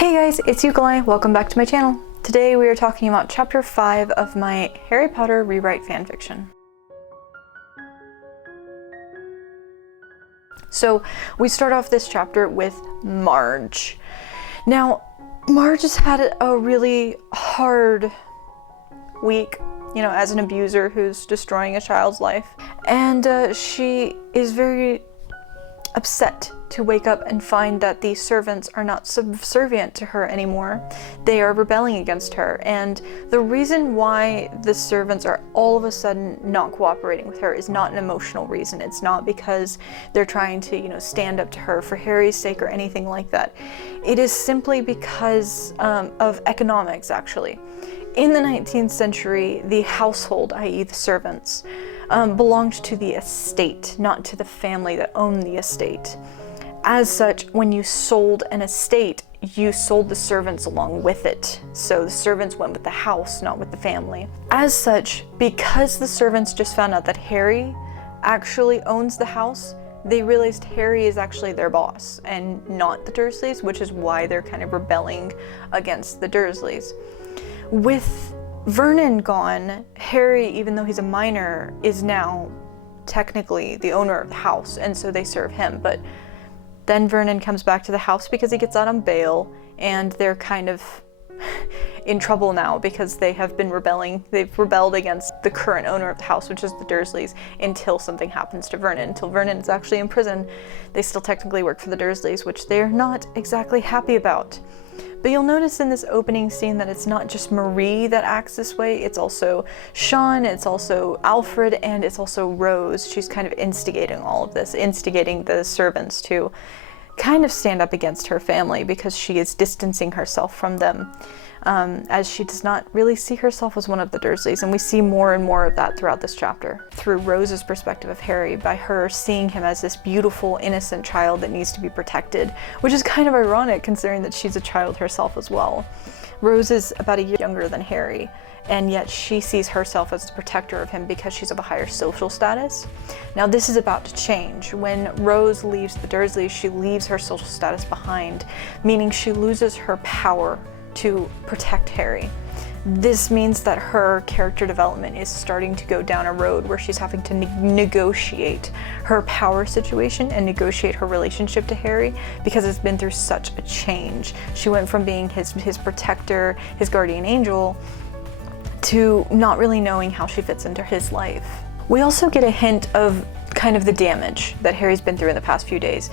Hey guys, it's Ukulele. Welcome back to my channel. Today we are talking about chapter 5 of my Harry Potter rewrite fanfiction. So we start off this chapter with Marge. Now, Marge has had a really hard week, you know, as an abuser who's destroying a child's life. And she is very upset to wake up and find that the servants are not subservient to her anymore. They are rebelling against her, and the reason why the servants are all of a sudden not cooperating with her is not an emotional reason. It's not because they're trying to, you know, stand up to her for Harry's sake or anything like that. It is simply because of economics, actually. In the 19th century, the household, i.e. the servants, belonged to the estate, not to the family that owned the estate. As such, when you sold an estate, you sold the servants along with it. So the servants went with the house, not with the family. As such, because the servants just found out that Harry actually owns the house, they realized Harry is actually their boss and not the Dursleys, which is why they're kind of rebelling against the Dursleys. With Vernon gone, Harry, even though he's a minor, is now technically the owner of the house, and so they serve him. But then Vernon comes back to the house because he gets out on bail, and they're kind of in trouble now because they have been rebelling. They've rebelled against the current owner of the house, which is the Dursleys, until something happens to Vernon. Until Vernon is actually in prison, they still technically work for the Dursleys, which they're not exactly happy about. But you'll notice in this opening scene that it's not just Marie that acts this way, it's also Sean, it's also Alfred, and it's also Rose. She's kind of instigating all of this, instigating the servants to kind of stand up against her family because she is distancing herself from them, as she does not really see herself as one of the Dursleys. And we see more and more of that throughout this chapter, through Rose's perspective of Harry, by her seeing him as this beautiful, innocent child that needs to be protected, which is kind of ironic considering that she's a child herself as well. Rose is about a year younger than Harry, and yet she sees herself as the protector of him because she's of a higher social status. Now this is about to change. When Rose leaves the Dursleys, she leaves her social status behind, meaning she loses her power to protect Harry. This means that her character development is starting to go down a road where she's having to negotiate her power situation and negotiate her relationship to Harry because it's been through such a change. She went from being his protector, his guardian angel, to not really knowing how she fits into his life. We also get a hint of kind of the damage that Harry's been through in the past few days.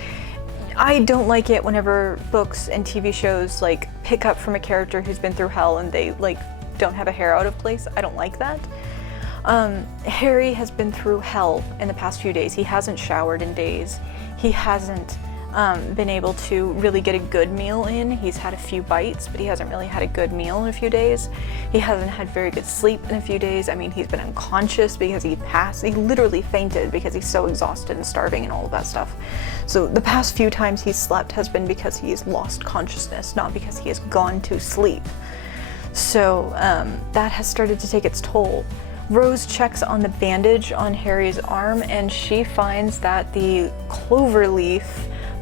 I don't like it whenever books and TV shows like pick up from a character who's been through hell and they like don't have a hair out of place. I don't like that. Harry has been through hell in the past few days. He hasn't showered in days. He hasn't been able to really get a good meal in. He's had a few bites, but he hasn't really had a good meal in a few days. He hasn't had very good sleep in a few days. I mean, he's been unconscious because he literally fainted because he's so exhausted and starving and all of that stuff. So the past few times he's slept has been because he's lost consciousness, not because he has gone to sleep. So that has started to take its toll. Rose checks on the bandage on Harry's arm, and she finds that the cloverleaf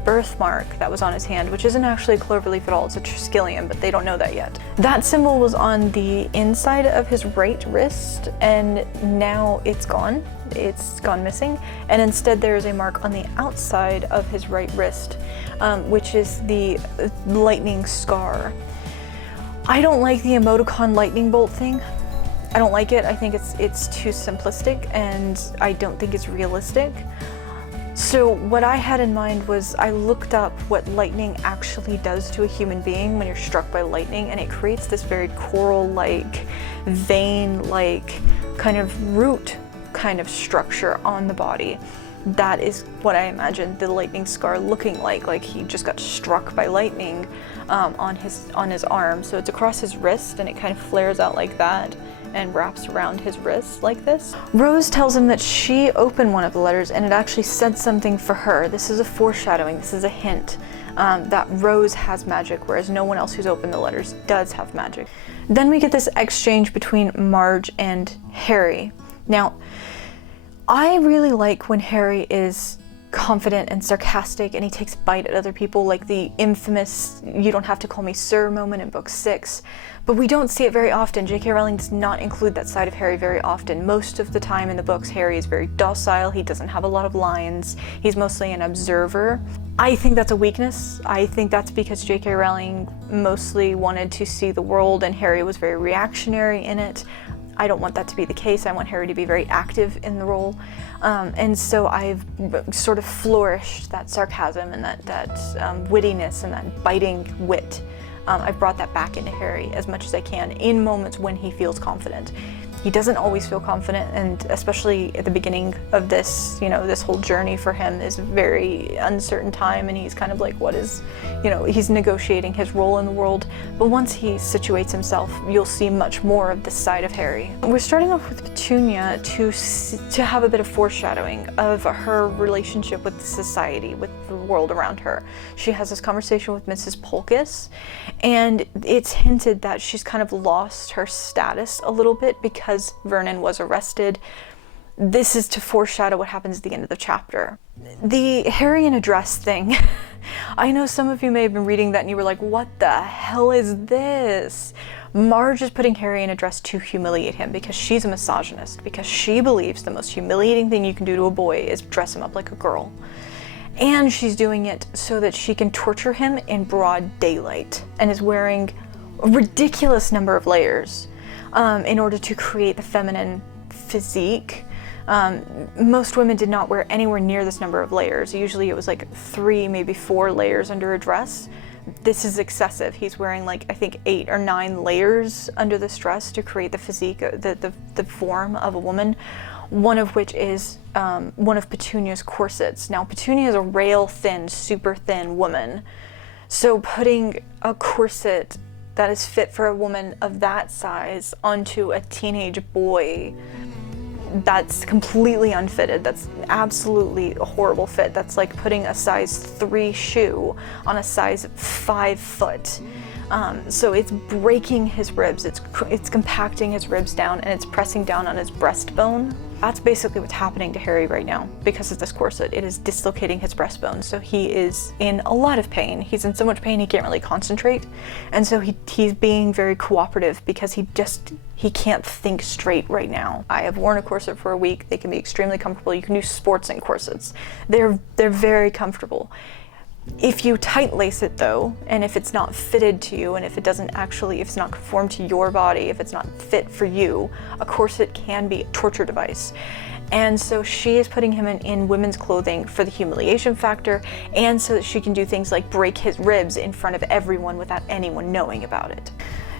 birthmark that was on his hand, which isn't actually a cloverleaf at all, it's a Triskelion, but they don't know that yet. That symbol was on the inside of his right wrist, and now it's gone. It's gone missing, and instead there is a mark on the outside of his right wrist, which is the lightning scar. I don't like the emoticon lightning bolt thing. I don't like it. I think it's too simplistic, and I don't think it's realistic. So what I had in mind was I looked up what lightning actually does to a human being when you're struck by lightning, and it creates this very coral-like, vein-like kind of root kind of structure on the body. That is what I imagined the lightning scar looking like he just got struck by lightning on his arm. So it's across his wrist, and it kind of flares out like that and wraps around his wrist like this. Rose tells him that she opened one of the letters and it actually said something for her. This is a foreshadowing, this is a hint that Rose has magic, whereas no one else who's opened the letters does have magic. Then we get this exchange between Marge and Harry. Now, I really like when Harry is confident and sarcastic, and he takes a bite at other people, like the infamous "you don't have to call me sir" moment in book 6. But we don't see it very often. J.K. Rowling does not include that side of Harry very often. Most of the time in the books, Harry is very docile. He doesn't have a lot of lines. He's mostly an observer. I think that's a weakness. I think that's because J.K. Rowling mostly wanted to see the world, and Harry was very reactionary in it. I don't want that to be the case. I want Harry to be very active in the role. And so I've sort of flourished that sarcasm and that wittiness and that biting wit. I've brought that back into Harry as much as I can in moments when he feels confident. He doesn't always feel confident, and especially at the beginning of this, this whole journey for him is a very uncertain time, and he's kind of like, he's negotiating his role in the world. But once he situates himself, you'll see much more of this side of Harry. We're starting off with Petunia to have a bit of foreshadowing of her relationship with society, with the world around her. She has this conversation with Mrs. Polkis, and it's hinted that she's kind of lost her status a little bit because Vernon was arrested. This is to foreshadow what happens at the end of the chapter. The Harry in a dress thing. I know some of you may have been reading that and you were like, what the hell is this? Marge is putting Harry in a dress to humiliate him because she's a misogynist, because she believes the most humiliating thing you can do to a boy is dress him up like a girl. And she's doing it so that she can torture him in broad daylight, and is wearing a ridiculous number of layers in order to create the feminine physique. Most women did not wear anywhere near this number of layers. Usually it was like 3, maybe 4 layers under a dress. This is excessive. He's wearing I think 8 or 9 layers under this dress to create the physique, the form of a woman. One of which is one of Petunia's corsets. Now Petunia is a rail thin, super thin woman. So putting a corset that is fit for a woman of that size onto a teenage boy, that's completely unfitted. That's absolutely a horrible fit. That's like putting a size 3 shoe on a size 5 foot. So it's breaking his ribs, it's compacting his ribs down, and it's pressing down on his breastbone. That's basically what's happening to Harry right now because of this corset. It is dislocating his breastbone, so he is in a lot of pain. He's in so much pain he can't really concentrate, and so he's being very cooperative because he can't think straight right now. I have worn a corset for a week. They can be extremely comfortable. You can do sports in corsets. They're very comfortable. If you tight lace it though, and if it's not fitted to you, and if it's not conformed to your body, if it's not fit for you, a corset can be a torture device. And so she is putting him in women's clothing for the humiliation factor, and so that she can do things like break his ribs in front of everyone without anyone knowing about it.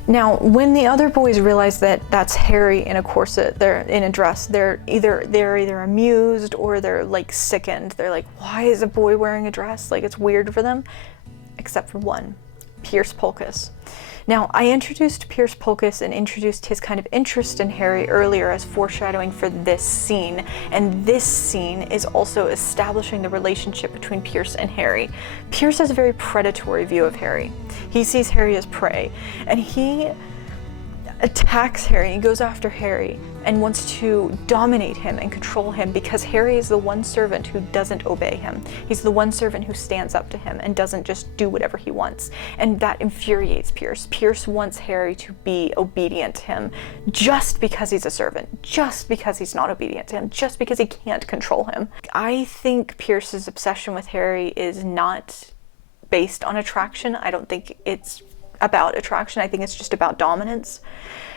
Now, when the other boys realize that that's Harry in a corset, they're in a dress, they're either amused or they're sickened. They're like, why is a boy wearing a dress? It's weird for them, except for one, Pierce Polkis. Now, I introduced Pierce Polkis and introduced his kind of interest in Harry earlier as foreshadowing for this scene, and this scene is also establishing the relationship between Pierce and Harry. Pierce has a very predatory view of Harry. He sees Harry as prey, and he attacks Harry and goes after Harry and wants to dominate him and control him because Harry is the one servant who doesn't obey him. He's the one servant who stands up to him and doesn't just do whatever he wants. And that infuriates Pierce. Pierce wants Harry to be obedient to him just because he's a servant, just because he's not obedient to him, just because he can't control him. I think Pierce's obsession with Harry is not based on attraction. I don't think it's about attraction. I think it's just about dominance.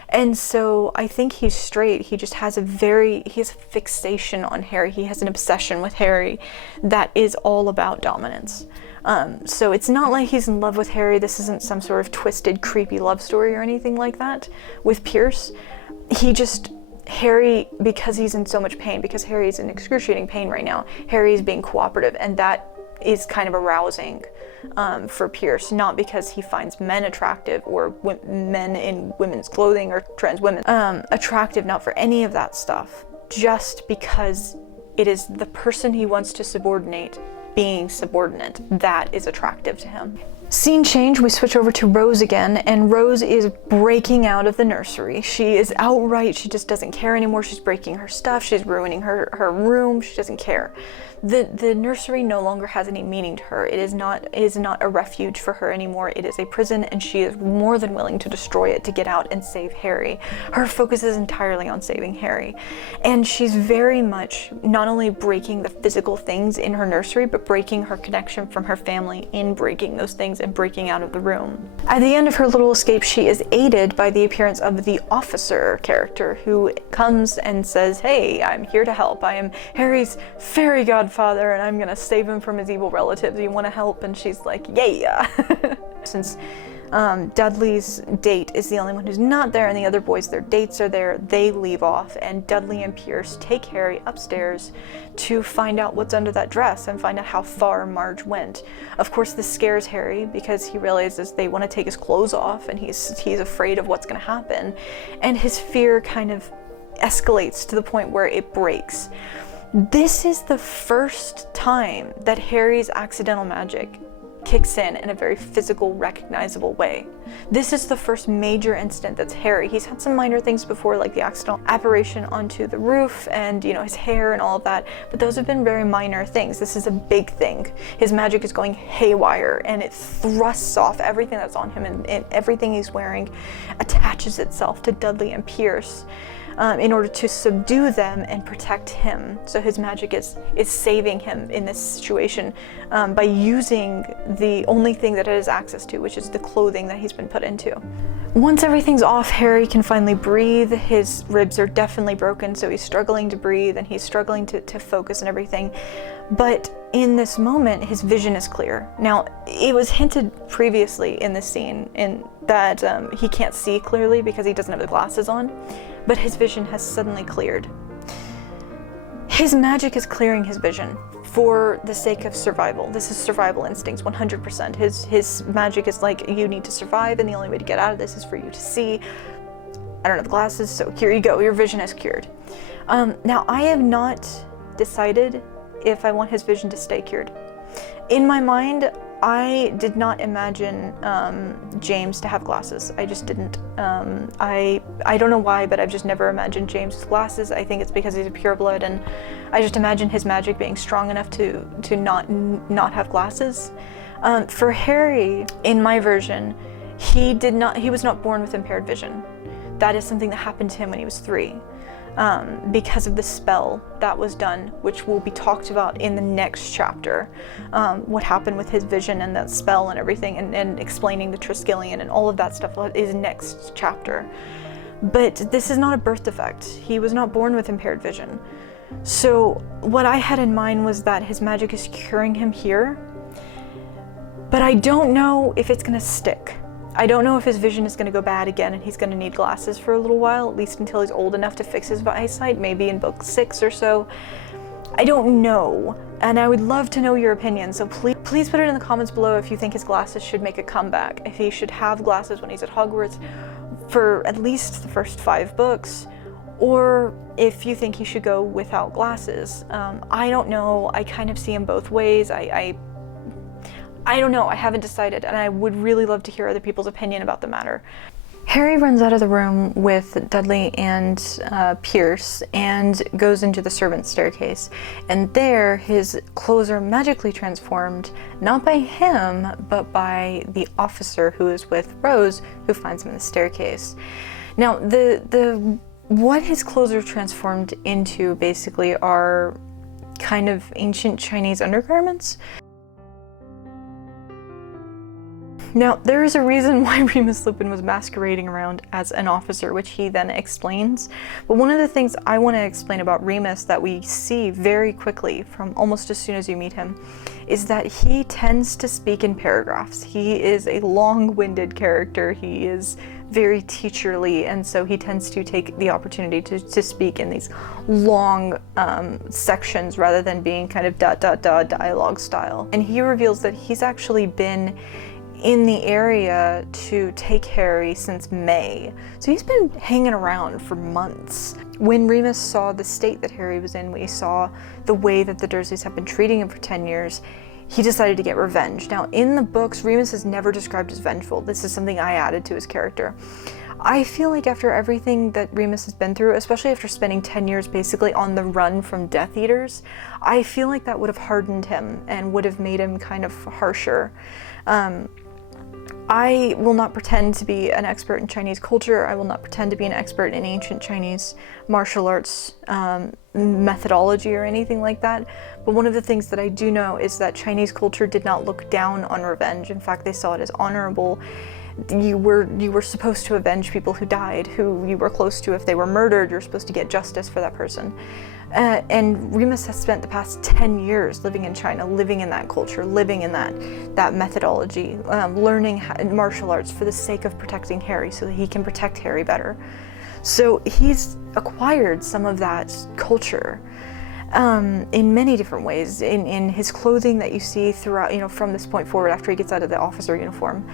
And so I think he's straight. He just has he has a fixation on Harry. He has an obsession with Harry that is all about dominance. So it's not like he's in love with Harry. This isn't some sort of twisted, creepy love story or anything like that with Pierce. Harry, because he's in so much pain, because Harry's in excruciating pain right now, Harry's being cooperative, and that is kind of arousing for Pierce, not because he finds men attractive or men in women's clothing or trans women attractive, not for any of that stuff, just because it is the person he wants to subordinate being subordinate that is attractive to him. Scene change, we switch over to Rose again, and Rose is breaking out of the nursery. She is outright, she just doesn't care anymore. She's breaking her stuff, she's ruining her room, she doesn't care. The nursery no longer has any meaning to her. It is not a refuge for her anymore. It is a prison, and she is more than willing to destroy it to get out and save Harry. Her focus is entirely on saving Harry. And she's very much not only breaking the physical things in her nursery, but breaking her connection from her family in breaking those things and breaking out of the room. At the end of her little escape, she is aided by the appearance of the officer character, who comes and says, "Hey, I'm here to help. I am Harry's fairy godfather, and I'm gonna save him from his evil relatives. You want to help?" And she's like, "Yeah." Since Dudley's date is the only one who's not there, and the other boys, their dates are there, they leave off, and Dudley and Pierce take Harry upstairs to find out what's under that dress and find out how far Marge went. Of course, this scares Harry because he realizes they want to take his clothes off, and he's afraid of what's going to happen, and his fear kind of escalates to the point where it breaks. This is the first time that Harry's accidental magic kicks in a very physical, recognizable way. This is the first major incident that's Harry. He's had some minor things before, like the accidental apparition onto the roof and, his hair and all of that, but those have been very minor things. This is a big thing. His magic is going haywire, and it thrusts off everything that's on him, and everything he's wearing attaches itself to Dudley and Pierce. In order to subdue them and protect him. So his magic is saving him in this situation by using the only thing that it has access to, which is the clothing that he's been put into. Once everything's off, Harry can finally breathe. His ribs are definitely broken, so he's struggling to breathe, and he's struggling to focus and everything. But in this moment, his vision is clear. Now, it was hinted previously in this scene that he can't see clearly because he doesn't have the glasses on, but his vision has suddenly cleared. His magic is clearing his vision for the sake of survival. This is survival instincts, 100%. His magic is like, you need to survive, and the only way to get out of this is for you to see. I don't have the glasses, so here you go, your vision is cured. Now, I have not decided if I want his vision to stay cured. In my mind, I did not imagine James to have glasses. I just didn't. I don't know why, but I've just never imagined James with glasses. I think it's because he's a pureblood, and I just imagine his magic being strong enough to not have glasses. For Harry, in my version, he was not born with impaired vision. That is something that happened to him when he was 3. Because of the spell that was done, which will be talked about in the next chapter. What happened with his vision and that spell and everything, and explaining the Triskelion and all of that stuff is next chapter. But this is not a birth defect. He was not born with impaired vision. So what I had in mind was that his magic is curing him here, but I don't know if it's gonna stick. I don't know if his vision is going to go bad again and he's going to need glasses for a little while, at least until he's old enough to fix his eyesight, maybe in book 6 or so. I don't know, and I would love to know your opinion, so please put it in the comments below if you think his glasses should make a comeback, if he should have glasses when he's at Hogwarts for at least the first 5 books, or if you think he should go without glasses. I don't know, I kind of see him both ways. I don't know, I haven't decided, and I would really love to hear other people's opinion about the matter. Harry runs out of the room with Dudley and Pierce and goes into the servants' staircase. And there, his clothes are magically transformed, not by him, but by the officer who is with Rose, who finds him in the staircase. Now, what his clothes are transformed into, basically, are kind of ancient Chinese undergarments. Now, there is a reason why Remus Lupin was masquerading around as an officer, which he then explains. But one of the things I want to explain about Remus that we see very quickly from almost as soon as you meet him is that he tends to speak in paragraphs. He is a long-winded character. He is very teacherly, and so he tends to take the opportunity to speak in these long sections rather than being kind of dialogue style. And he reveals that he's actually been in the area to take Harry since May. So he's been hanging around for months. When Remus saw the state that Harry was in, we saw the way that the Dursleys have been treating him for 10 years, he decided to get revenge. Now, in the books, Remus is never described as vengeful. This is something I added to his character. I feel like after everything that Remus has been through, especially after spending 10 years basically on the run from Death Eaters, I feel like that would have hardened him and would have made him kind of harsher. I will not pretend to be an expert in Chinese culture. I will not pretend to be an expert in ancient Chinese martial arts methodology or anything like that. But one of the things that I do know is that Chinese culture did not look down on revenge. In fact, they saw it as honorable. You were supposed to avenge people who died, who you were close to. If they were murdered, you're supposed to get justice for that person. And Remus has spent the past 10 years living in China, living in that culture, living in that methodology, learning martial arts for the sake of protecting Harry so that he can protect Harry better. So he's acquired some of that culture in many different ways, in his clothing that you see throughout, from this point forward after he gets out of the officer uniform,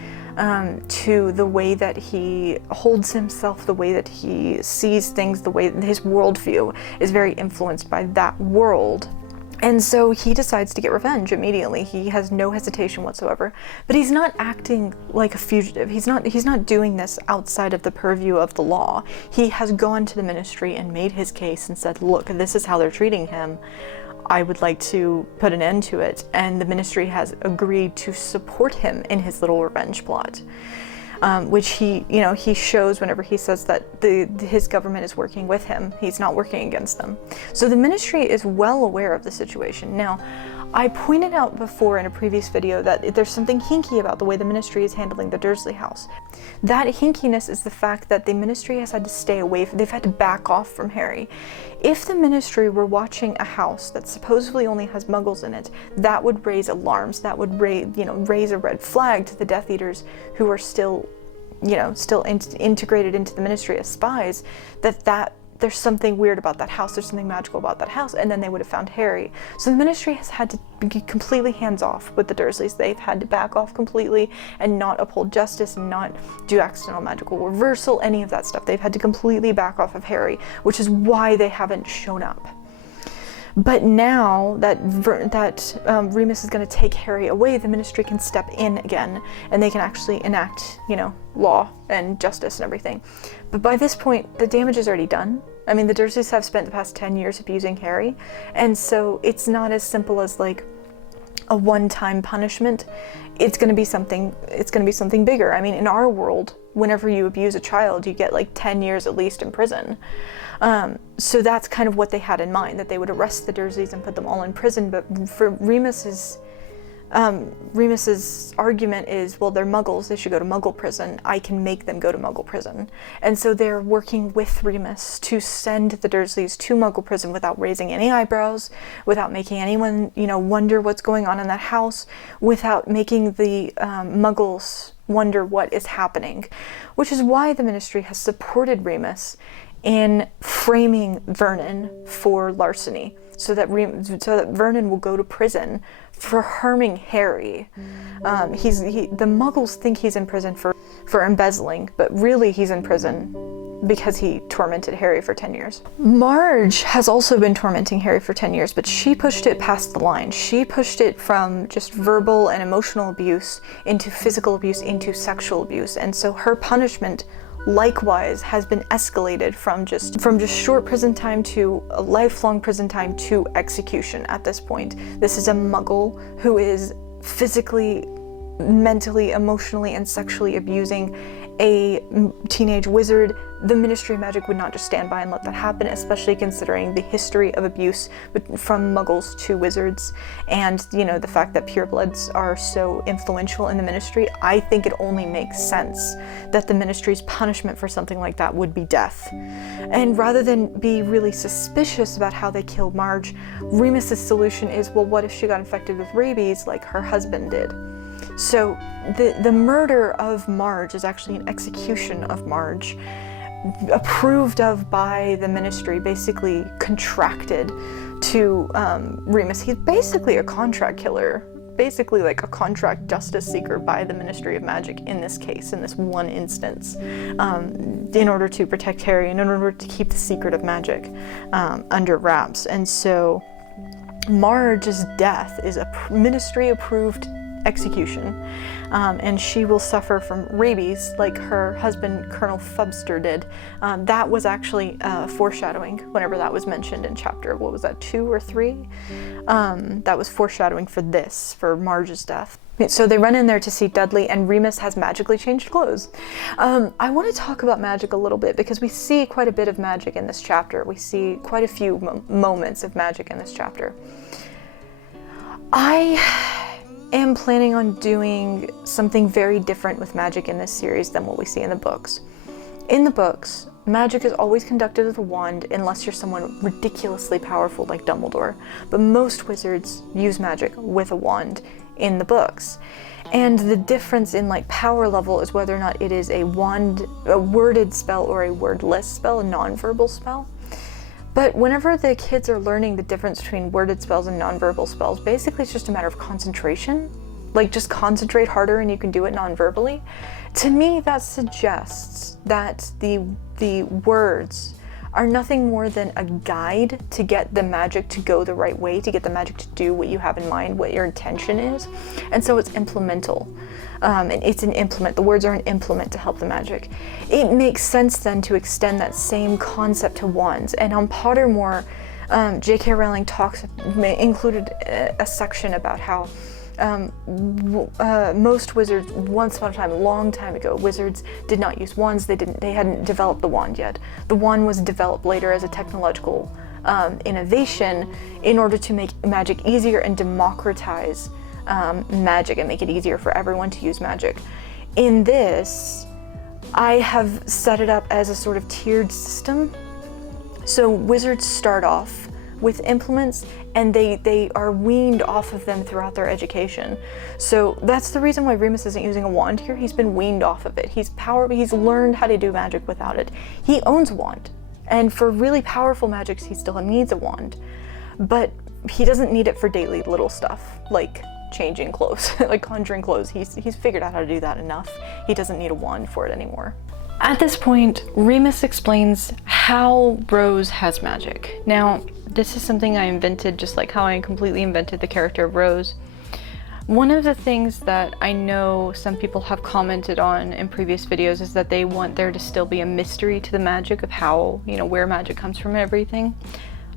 to the way that he holds himself, the way that he sees things, the way his worldview is very influenced by that world. And so he decides to get revenge immediately. He has no hesitation whatsoever. But he's not acting like a fugitive. He's not doing this outside of the purview of the law. He has gone to the ministry and made his case and said, look, this is how they're treating him. I would like to put an end to it. And the ministry has agreed to support him in his little revenge plot. Which he shows whenever he says that his government is working with him. He's not working against them. So the ministry is well aware of the situation. Now, I pointed out before in a previous video that there's something hinky about the way the ministry is handling the Dursley house. That hinkiness is the fact that the ministry has had to stay away, they've had to back off from Harry. If the ministry were watching a house that supposedly only has muggles in it, that would raise alarms, that would raise a red flag to the Death Eaters who are still integrated into the ministry as spies, that there's something weird about that house, there's something magical about that house, and then they would have found Harry. So the ministry has had to be completely hands-off with the Dursleys. They've had to back off completely and not uphold justice and not do accidental magical reversal, any of that stuff. They've had to completely back off of Harry, which is why they haven't shown up. But now that Remus is going to take Harry away, the ministry can step in again, and they can actually enact, law and justice and everything. But by this point, the damage is already done. I mean, the Dursleys have spent the past 10 years abusing Harry, and so it's not as simple as like a one-time punishment. It's going to be something bigger. I mean, in our world, whenever you abuse a child, you get like 10 years at least in prison. So that's kind of what they had in mind, that they would arrest the Dursleys and put them all in prison. But for Remus's argument is, well, they're muggles, they should go to muggle prison. I can make them go to muggle prison. And so they're working with Remus to send the Dursleys to muggle prison without raising any eyebrows, without making anyone, wonder what's going on in that house, without making the muggles wonder what is happening. Which is why the ministry has supported Remus in framing Vernon for larceny, so that Vernon will go to prison for harming Harry. The Muggles think he's in prison for embezzling, but really he's in prison because he tormented Harry for 10 years. Marge has also been tormenting Harry for 10 years, but she pushed it past the line. She pushed it from just verbal and emotional abuse into physical abuse, into sexual abuse, and so her punishment likewise has been escalated from just short prison time to a lifelong prison time to execution at this point. This is a muggle who is physically, mentally, emotionally, and sexually abusing a teenage wizard. The Ministry of Magic would not just stand by and let that happen, especially considering the history of abuse from muggles to wizards and, the fact that purebloods are so influential in the Ministry. I think it only makes sense that the Ministry's punishment for something like that would be death. And rather than be really suspicious about how they killed Marge, Remus's solution is, well, what if she got infected with rabies like her husband did? So the murder of Marge is actually an execution of Marge, approved of by the Ministry, basically contracted to Remus. He's basically a contract killer, basically like a contract justice seeker by the Ministry of Magic in this case, in this one instance, in order to protect Harry and in order to keep the secret of magic under wraps. And so Marge's death is a ministry-approved execution, and she will suffer from rabies like her husband Colonel Fubster did. That was actually foreshadowing whenever that was mentioned in chapter, what was that, 2 or 3? That was foreshadowing for this, for Marge's death. So they run in there to see Dudley, and Remus has magically changed clothes. I want to talk about magic a little bit because we see quite a bit of magic in this chapter. We see quite a few moments of magic in this chapter. I am planning on doing something very different with magic in this series than what we see in the books. In the books, magic is always conducted with a wand unless you're someone ridiculously powerful like Dumbledore, but most wizards use magic with a wand in the books. And the difference in like power level is whether or not it is a worded spell or a wordless spell, a non-verbal spell. But whenever the kids are learning the difference between worded spells and non-verbal spells, basically it's just a matter of concentration. Like, just concentrate harder and you can do it non-verbally. To me, that suggests that the words are nothing more than a guide to get the magic to go the right way, to get the magic to do what you have in mind, what your intention is. And so it's implemental. And it's an implement. The words are an implement to help the magic. It makes sense then to extend that same concept to wands. And on Pottermore, J.K. Rowling included a section about how most wizards, once upon a time, a long time ago, wizards did not use wands. They hadn't developed the wand yet. The wand was developed later as a technological innovation in order to make magic easier and democratize magic and make it easier for everyone to use magic. In this, I have set it up as a sort of tiered system. So wizards start off with implements and they are weaned off of them throughout their education. So that's the reason why Remus isn't using a wand here. He's been weaned off of it. He's learned how to do magic without it. He owns a wand. And for really powerful magics, he still needs a wand. But he doesn't need it for daily little stuff, like changing clothes, like conjuring clothes. He's figured out how to do that enough. He doesn't need a wand for it anymore. At this point, Remus explains how Rose has magic. Now, this is something I invented, just like how I completely invented the character of Rose. One of the things that I know some people have commented on in previous videos is that they want there to still be a mystery to the magic of how, where magic comes from and everything.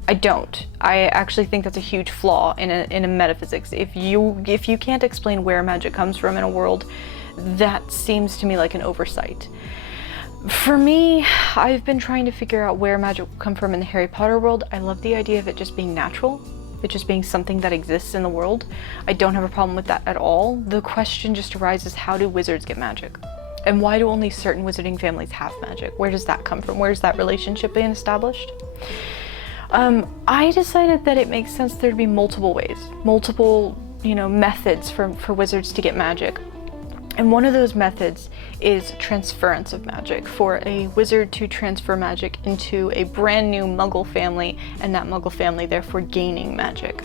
I don't. I actually think that's a huge flaw in a metaphysics. If you can't explain where magic comes from in a world, that seems to me like an oversight. For me, I've been trying to figure out where magic will come from in the Harry Potter world. I love the idea of it just being natural, it just being something that exists in the world. I don't have a problem with that at all. The question just arises, how do wizards get magic? And why do only certain wizarding families have magic? Where does that come from? Where's that relationship being established? I decided that it makes sense there to be multiple ways, multiple, methods for wizards to get magic. And one of those methods is transference of magic, for a wizard to transfer magic into a brand new Muggle family, and that Muggle family therefore gaining magic.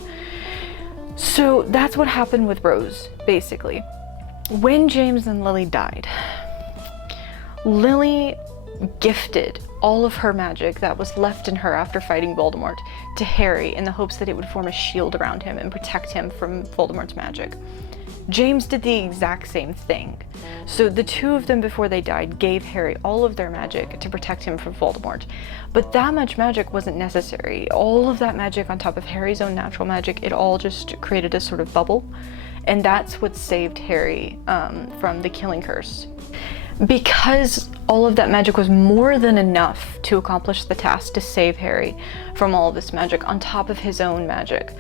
So that's what happened with Rose, basically. When James and Lily died, Lily gifted all of her magic that was left in her after fighting Voldemort to Harry in the hopes that it would form a shield around him and protect him from Voldemort's magic. James did the exact same thing. So the two of them, before they died, gave Harry all of their magic to protect him from Voldemort. But that much magic wasn't necessary. All of that magic on top of Harry's own natural magic, it all just created a sort of bubble. And that's what saved Harry from the killing curse. Because all of that magic was more than enough to accomplish the task to save Harry from all of this magic on top of his own magic.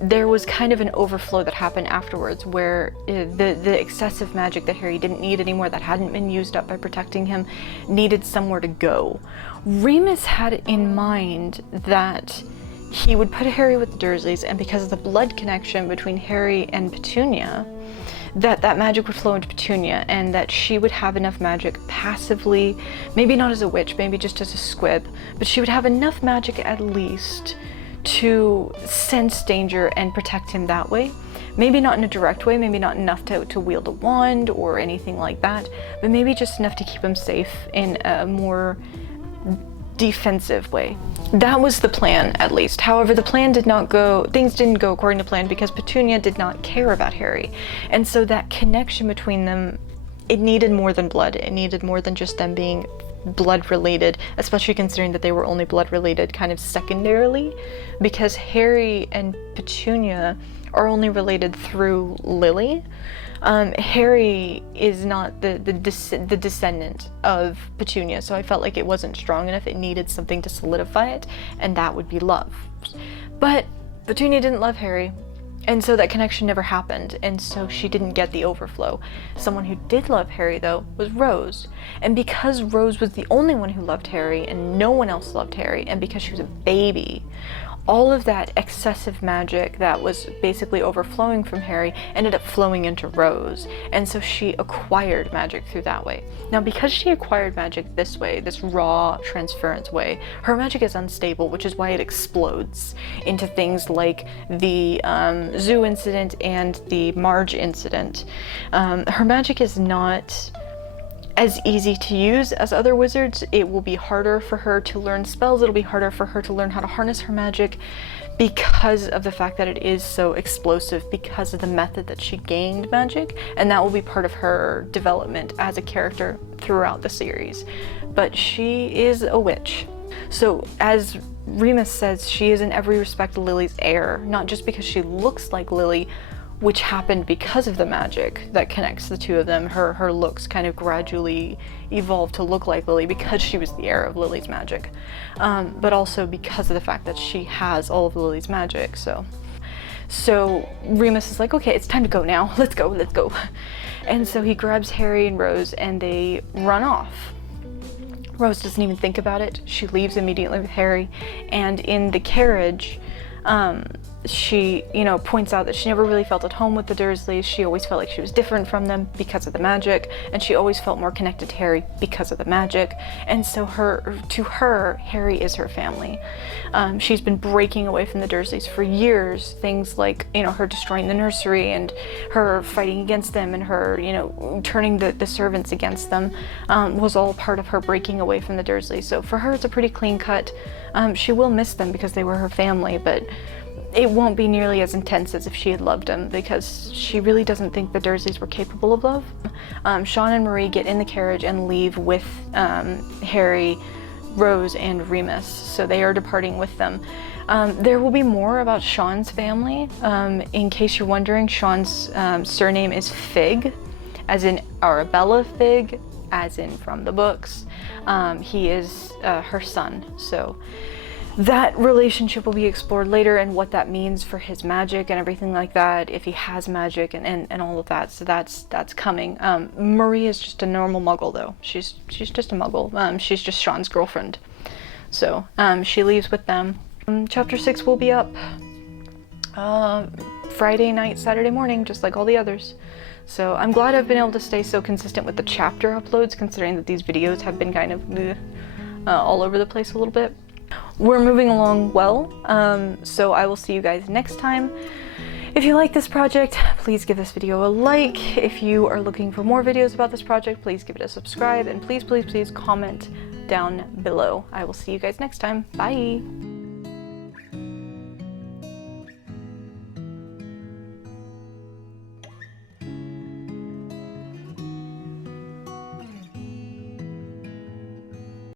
There was kind of an overflow that happened afterwards where the excessive magic that Harry didn't need anymore, that hadn't been used up by protecting him, needed somewhere to go. Remus had in mind that he would put Harry with the Dursleys, and because of the blood connection between Harry and Petunia, that magic would flow into Petunia, and that she would have enough magic passively, maybe not as a witch, maybe just as a squib, but she would have enough magic at least to sense danger and protect him that way. Maybe not in a direct way, maybe not enough to wield a wand or anything like that, but maybe just enough to keep him safe in a more defensive way. That was the plan, at least. However, things didn't go according to plan because Petunia did not care about Harry. And so that connection between them, it needed more than blood. It needed more than just them being blood related, especially considering that they were only blood related kind of secondarily, because Harry and Petunia are only related through Lily. Harry is not the descendant of Petunia, so I felt like it wasn't strong enough. It needed something to solidify it, and that would be love. But Petunia didn't love Harry, and so that connection never happened, and so she didn't get the overflow. Someone who did love Harry, though, was Rose. And because Rose was the only one who loved Harry, and no one else loved Harry, and because she was a baby, all of that excessive magic that was basically overflowing from Harry ended up flowing into Rose, and so she acquired magic through that way. Now, because she acquired magic this way, this raw transference way, her magic is unstable, which is why it explodes into things like the zoo incident and the Marge incident. Her magic is not as easy to use as other wizards. It will be harder for her to learn spells, it'll be harder for her to learn how to harness her magic because of the fact that it is so explosive, because of the method that she gained magic, and that will be part of her development as a character throughout the series. But she is a witch. So as Remus says, she is in every respect Lily's heir, not just because she looks like Lily, which happened because of the magic that connects the two of them. Her looks kind of gradually evolved to look like Lily because she was the heir of Lily's magic, but also because of the fact that she has all of Lily's magic. So Remus is like, okay, it's time to go now. Let's go. And so he grabs Harry and Rose and they run off. Rose doesn't even think about it. She leaves immediately with Harry, and in the carriage, she, points out that she never really felt at home with the Dursleys. She always felt like she was different from them because of the magic, and she always felt more connected to Harry because of the magic. And so to her, Harry is her family. She's been breaking away from the Dursleys for years. Things like, her destroying the nursery and her fighting against them and her, turning the servants against them, was all part of her breaking away from the Dursleys. So for her, it's a pretty clean cut. She will miss them because they were her family, but it won't be nearly as intense as if she had loved them, because she really doesn't think the Dursleys were capable of love. Sean and Marie get in the carriage and leave with Harry, Rose, and Remus, so they are departing with them. There will be more about Sean's family. In case you're wondering, Sean's surname is Fig, as in Arabella Fig, as in from the books. He is her son, so that relationship will be explored later, and what that means for his magic and everything like that, if he has magic and all of that. So that's coming. Marie is just a normal muggle, though. She's just a muggle. She's just Sean's girlfriend. So she leaves with them. Chapter 6 will be up Friday night, Saturday morning, just like all the others. So I'm glad I've been able to stay so consistent with the chapter uploads, considering that these videos have been kind of all over the place a little bit. We're moving along well, so I will see you guys next time. If you like this project, please give this video a like. If you are looking for more videos about this project, please give it a subscribe, and please comment down below. I will see you guys next time. Bye!